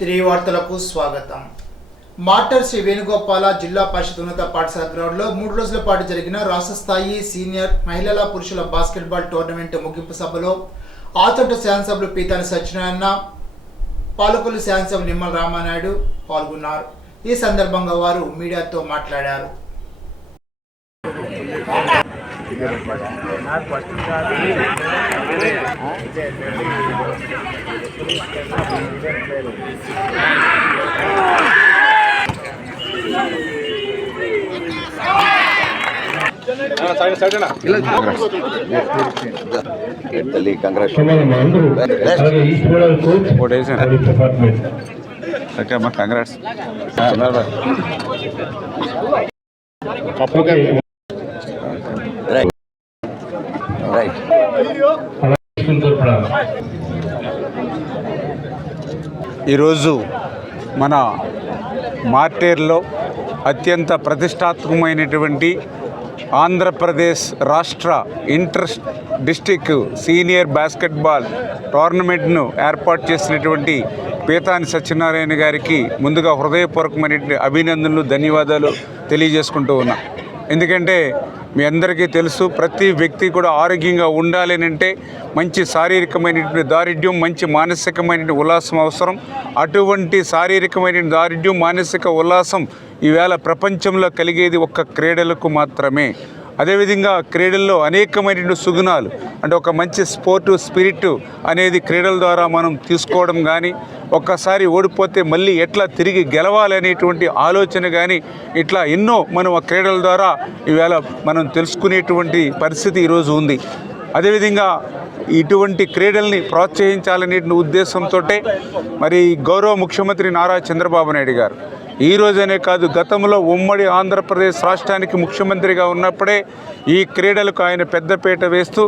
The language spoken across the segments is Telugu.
తిరిగి వార్తలకు స్వాగతం. మాటర్ శ్రీ వేణుగోపాల జిల్లా పరిషత్ ఉన్నత పాఠశాల గ్రౌండ్లో 3 రోజుల పాటు జరిగిన రాష్ట్ర స్థాయి సీనియర్ మహిళల పురుషుల బాస్కెట్బాల్ టోర్నమెంట్ ముగింపు సభలో ఆచంట శాసనసభ్యులు పీతాని సత్యనారాయణ, పాలకొల్లు శాసనసభ్యులు నిమ్మల రామానాయుడు పాల్గొన్నారు. ఈ సందర్భంగా వారు మీడియాతో మాట్లాడారు. ఈరోజు మన మార్టేర్లో అత్యంత ప్రతిష్టాత్మకమైనటువంటి ఆంధ్రప్రదేశ్ రాష్ట్ర ఇంటర్ డిస్ట్రిక్ట్ సీనియర్ బాస్కెట్బాల్ టోర్నమెంట్ను ఏర్పాటు చేసినటువంటి పీతాని సత్యనారాయణ గారికి ముందుగా హృదయపూర్వకమైనటువంటి అభినందనలు, ధన్యవాదాలు తెలియజేసుకుంటూ ఉన్నా. ఎందుకంటే మీ అందరికీ తెలుసు, ప్రతి వ్యక్తి కూడా ఆరోగ్యంగా ఉండాలి అంటే మంచి శారీరకమైనటువంటి దారిద్ర్యం, మంచి మానసికమైనటువంటి ఉల్లాసం అవసరం. అటువంటి శారీరకమైన దారిద్ర్యం, మానసిక ఉల్లాసం ఈవేళ ప్రపంచంలో కలిగేది ఒక్క క్రీడలకు మాత్రమే. అదేవిధంగా క్రీడల్లో అనేకమైనటువంటి సుగుణాలు, అంటే ఒక మంచి స్పోర్టు స్పిరిట్ అనేది క్రీడల ద్వారా మనం తీసుకోవడం కానీ, ఒక్కసారి ఓడిపోతే మళ్ళీ ఎట్లా తిరిగి గెలవాలనేటువంటి ఆలోచన కానీ, ఇట్లా ఎన్నో మనం ఆ క్రీడల ద్వారా ఈవేళ మనం తెలుసుకునేటువంటి పరిస్థితి ఈరోజు ఉంది. అదేవిధంగా ఇటువంటి క్రీడల్ని ప్రోత్సహించాలనే ఉద్దేశంతో మరి గౌరవ ముఖ్యమంత్రి నారా చంద్రబాబు నాయుడు గారు ఈ రోజనే కాదు, గతంలో ఉమ్మడి ఆంధ్రప్రదేశ్ రాష్ట్రానికి ముఖ్యమంత్రిగా ఉన్నప్పుడే ఈ క్రీడలకు ఆయన పెద్దపీట వేస్తూ,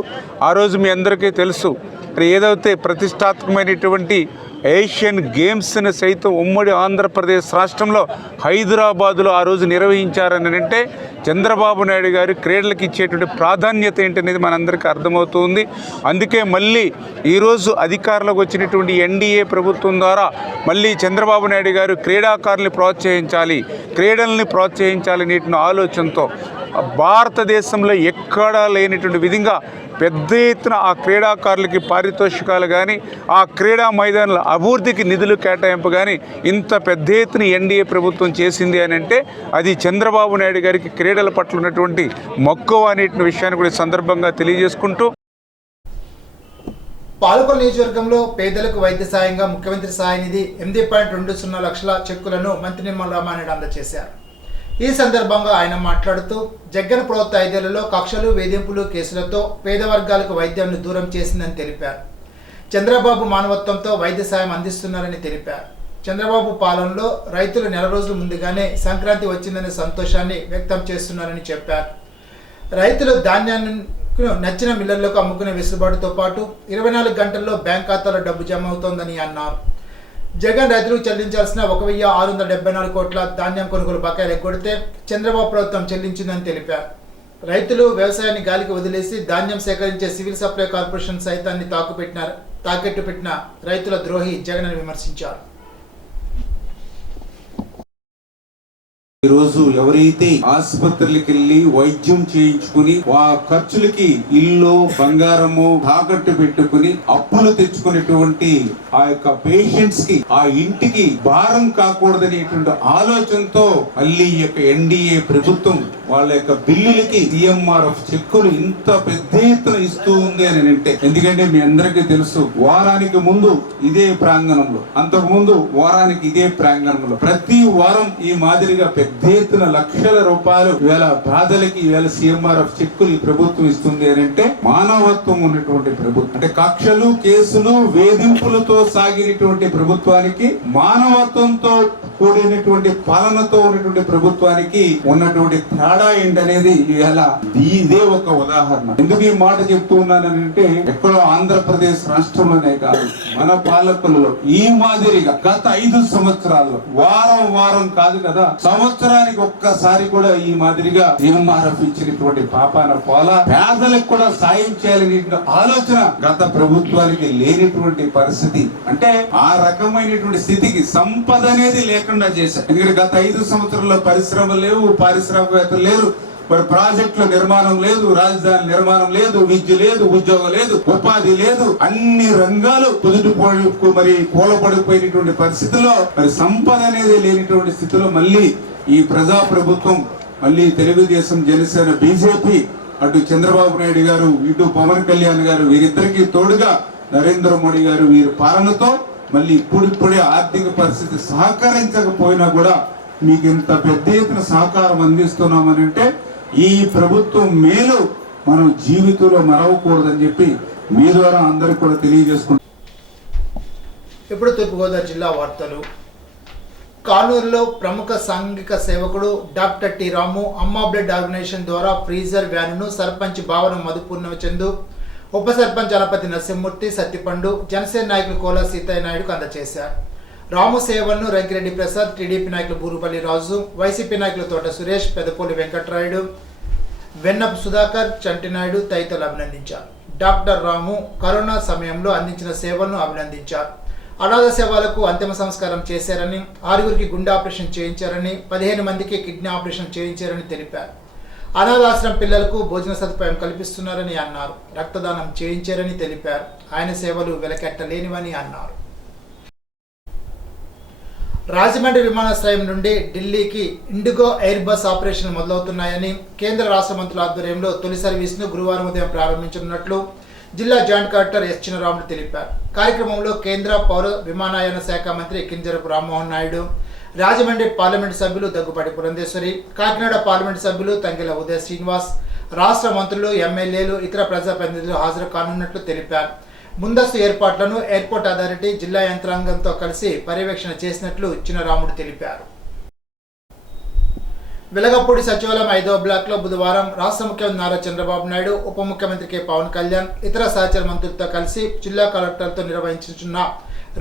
ఆ రోజు మీ అందరికీ తెలుసు, ఏదైతే ప్రతిష్టాత్మకమైనటువంటి ఏషియన్ గేమ్స్ని సైతం ఉమ్మడి ఆంధ్రప్రదేశ్ రాష్ట్రంలో హైదరాబాదులో ఆ రోజు నిర్వహించారని అంటే చంద్రబాబు నాయుడు గారు క్రీడలకు ఇచ్చేటువంటి ప్రాధాన్యత ఏంటనేది మనందరికీ అర్థమవుతుంది. అందుకే మళ్ళీ ఈరోజు అధికారంలోకి వచ్చినటువంటి ఎన్డీఏ ప్రభుత్వం ద్వారా మళ్ళీ చంద్రబాబు నాయుడు గారు క్రీడాకారుల్ని ప్రోత్సహించాలి, క్రీడల్ని ప్రోత్సహించాలనే ఆలోచనతో భారతదేశంలో ఎక్కడా లేనటువంటి విధంగా పెద్ద ఎత్తున ఆ క్రీడాకారులకి పారితోషికాలు కానీ, ఆ క్రీడా మైదానాల అభివృద్ధికి నిధులు కేటాయింపు కానీ ఇంత పెద్ద ఎత్తున ఎన్డీఏ ప్రభుత్వం చేసింది అని అంటే అది చంద్రబాబు నాయుడు గారికి క్రీడల పట్ల ఉన్నటువంటి మక్కువ అనే విషయాన్ని కూడా సందర్భంగా తెలియజేసుకుంటూ, పాలకొల్లు నియోజకవర్గంలో పేదలకు వైద్య సాయంగా ముఖ్యమంత్రి సహాయ నిధి 8.20 లక్షల చెక్కులను మంత్రి నిమ్మల రామానాయుడు అందజేశారు. ఈ సందర్భంగా ఆయన మాట్లాడుతూ, జగన్ ప్రభుత్వ 5 ఏళ్లలో కక్షలు, వేధింపులు, కేసులతో పేద వర్గాలకు వైద్యాన్ని దూరం చేసిందని తెలిపారు. చంద్రబాబు మానవత్వంతో వైద్య సాయం అందిస్తున్నారని తెలిపారు. చంద్రబాబు పాలనలో రైతులు 4 రోజుల ముందుగానే సంక్రాంతి వచ్చిందనే సంతోషాన్ని వ్యక్తం చేస్తున్నారని చెప్పారు. రైతులు ధాన్యాన్ని నచ్చిన మిల్లర్లకు అమ్ముకునే వెసులుబాటుతో పాటు 24 గంటల్లో బ్యాంక్ ఖాతాలో డబ్బు జమ అవుతోందని అన్నారు. జగన్ రైతులకు చెల్లించాల్సిన 1,674 కోట్ల ధాన్యం కొనుగోలు బకాయిలు ఎగ్గొడితే చంద్రబాబు ప్రభుత్వం చెల్లించిందని తెలిపారు. రైతులు వ్యవసాయాన్ని గాలికి వదిలేసి ధాన్యం సేకరించే సివిల్ సప్లై కార్పొరేషన్ సైతాన్ని తాకట్టు పెట్టిన రైతుల ద్రోహి జగన్ అని విమర్శించారు. ఈరోజు ఎవరైతే ఆసుపత్రులకు వెళ్ళి వైద్యం చేయించుకుని ఆ ఖర్చులకి ఇల్లు, బంగారము తాకట్టు పెట్టుకుని అప్పులు తెచ్చుకునేటువంటి ఆ యొక్క పేషెంట్స్ కి, ఆ ఇంటికి భారం కాకూడదనేటువంటి ఆలోచనతో మళ్ళీ ఈ యొక్క ఎన్డీఏ ప్రభుత్వం వాళ్ళ యొక్క బిల్లులకి సిఎంఆర్ఎఫ్ చెక్కులు ఇంత పెద్ద ఎత్తున ఇస్తూ ఉంది అని అంటే, ఎందుకంటే మీ అందరికీ తెలుసు, వారానికి ముందు ఇదే ప్రాంగణంలో, అంతకు ముందు వారానికి ఇదే ప్రాంగణంలో ప్రతి వారం ఈ మాదిరిగా పెద్ద ఎత్తున లక్షల రూపాయలు వేల బాధలకి వేల సిఎంఆర్ఎఫ్ చెక్కులు ఈ ప్రభుత్వం ఇస్తుంది అని అంటే మానవత్వం ఉన్నటువంటి ప్రభుత్వం. అంటే కక్షలు, కేసులు, వేధింపులతో సాగినటువంటి ప్రభుత్వానికి మానవత్వంతో కూడినటువంటి పాలనతో ఉన్నటువంటి ప్రభుత్వానికి ఉన్నటువంటి తేడా ఏంటనేది ఇవాళ ఇదే ఒక ఉదాహరణ. ఎందుకు ఈ మాట చెప్తూ ఉన్నానంటే, ఎక్కడో ఆంధ్రప్రదేశ్ రాష్ట్రంలోనే కాదు, మన పాలకులలో ఈ మాదిరిగా గత 5 సంవత్సరాల్లో వారం కాదు కదా, సంవత్సరానికి ఒక్కసారి కూడా ఈ మాదిరిగా సీఎంఆర్ఎఫ్ ఇచ్చినటువంటి పాపాన పోల పేదలకు కూడా సాయం చేయాలని ఆలోచన గత ప్రభుత్వానికి లేనిటువంటి పరిస్థితి. అంటే ఆ రకమైనటువంటి స్థితికి సంపద అనేది లేకుండా చేశారు. ఎందుకంటే గత 5 సంవత్సరాల్లో పరిశ్రమలు లేవు, పారిశ్రామికవేత్తలు లేరు, మరి ప్రాజెక్టుల నిర్మాణం లేదు, రాజధాని నిర్మాణం లేదు, విద్య లేదు, ఉద్యోగం లేదు, ఉపాధి లేదు, అన్ని రంగాలు మరి కూలపడిపోయినటువంటి పరిస్థితుల్లో మరి సంపద అనేది లేనిటువంటి స్థితిలో మళ్ళీ ఈ ప్రజా ప్రభుత్వం, మళ్ళీ తెలుగుదేశం, జనసేన, బీజేపీ, అటు చంద్రబాబు నాయుడు గారు, ఇటు పవన్ కళ్యాణ్ గారు, వీరిద్దరికి తోడుగా నరేంద్ర మోడీ గారు, వీరి పాలనతో మళ్ళీ ఇప్పుడిప్పుడే ఆర్థిక పరిస్థితి సహకరించకపోయినా కూడా మీకు ఇంత పెద్ద ఎత్తున సహకారం అందిస్తున్నామని అంటే ఈ ప్రభుత్వం మేలు మనం జీవితంలో మరవకూడదని చెప్పి మీ ద్వారా అందరికి కూడా తెలియజేసుకుంటాం. ఇప్పుడు తూర్పుగోదావరి జిల్లా వార్తలు. కానూరులో ప్రముఖ సాంఘిక సేవకుడు డాక్టర్ టి రాము అమ్మా బ్లడ్ ఆర్గనైజేషన్ ద్వారా ఫ్రీజర్ వ్యానును సర్పంచ్ భావన మధుపూర్ణచందు, ఉప సర్పంచ్ అనపతి నరసింహమూర్తి, సత్తిపండు, జనసేన నాయకులు కోలా సీతయ్య నాయుడుకు అందజేశారు. రాము సేవలను రంకిరెడ్డి ప్రసాద్, టీడీపీ నాయకులు బూరుపల్లి రాజు, వైసీపీ నాయకులు తోట సురేష్, పెదపల్లి వెంకటరాయుడు, వెన్నపు సుధాకర్, చంటినాయుడు తదితరులు అభినందించారు. డాక్టర్ రాము కరోనా సమయంలో అందించిన సేవలను అభినందించారు. అనాథ సేవలకు అంతిమ సంస్కారం చేశారని, 6గురికి గుండె ఆపరేషన్ చేయించారని, 15 మందికి కిడ్నీ ఆపరేషన్ చేయించారని తెలిపారు. అనాథాశ్రమం పిల్లలకు భోజన సదుపాయం కల్పిస్తున్నారని అన్నారు. రక్తదానం చేయించారని తెలిపారు. ఆయన సేవలు వెలకెట్టలేనివని అన్నారు. రాజమండ్రి విమానాశ్రయం నుండి ఢిల్లీకి ఇండిగో ఎయిర్ బస్ ఆపరేషన్ మొదలవుతున్నాయని, కేంద్ర రాష్ట్ర మంత్రుల ఆధ్వర్యంలో తొలి సర్వీస్ను గురువారం ఉదయం ప్రారంభించనున్నట్లు జిల్లా జాయింట్ కలెక్టర్ ఎస్ చిన్నరాములు తెలిపారు. కార్యక్రమంలో కేంద్ర పౌర విమానయాన శాఖ మంత్రి కింజరపు రామ్మోహన్ నాయుడు, రాజమండ్రి పార్లమెంటు సభ్యులు దగ్గుపాటి పురంధేశ్వరి, కాకినాడ పార్లమెంటు సభ్యులు తంగెల ఉదయ శ్రీనివాస్, రాష్ట్ర మంత్రులు, ఎమ్మెల్యేలు, ఇతర ప్రజాప్రతినిధులు హాజరు కానున్నట్లు తెలిపారు. ముందస్తు ఏర్పాట్లను ఎయిర్పోర్ట్ అథారిటీ జిల్లా యంత్రాంగంతో కలిసి పర్యవేక్షణ చేసినట్లు చిన్నరాముడు తెలిపారు. వెలగపూడి సచివాలయం 5వ బ్లాక్లో బుధవారం రాష్ట్ర ముఖ్యమంత్రి నారా చంద్రబాబు నాయుడు, ఉప ముఖ్యమంత్రి కె పవన్ కళ్యాణ్, ఇతర సహచర మంత్రులతో కలిసి జిల్లా కలెక్టర్తో నిర్వహించున్న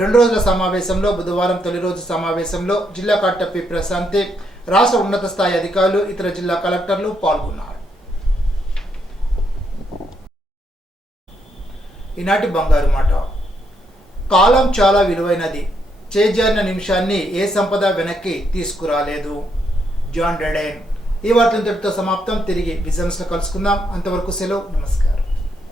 2 రోజుల సమావేశంలో బుధవారం తొలి రోజు సమావేశంలో జిల్లా కలెక్టర్ పి ప్రశాంతి, రాష్ట్ర ఉన్నత స్థాయి అధికారులు, ఇతర జిల్లా కలెక్టర్లు పాల్గొన్నారు. ఈనాటి బంగారు మాట. కాలం చాలా విలువైనది, చేజారిన నిమిషాన్ని ఏ సంపద వెనక్కి తీసుకురాలేదు. జాన్ డెడెన్. ఈ వార్తలతో సమాప్తం. తిరిగి విజన్స్లో కలుసుకుందాం. అంతవరకు సెలవు. నమస్కారం.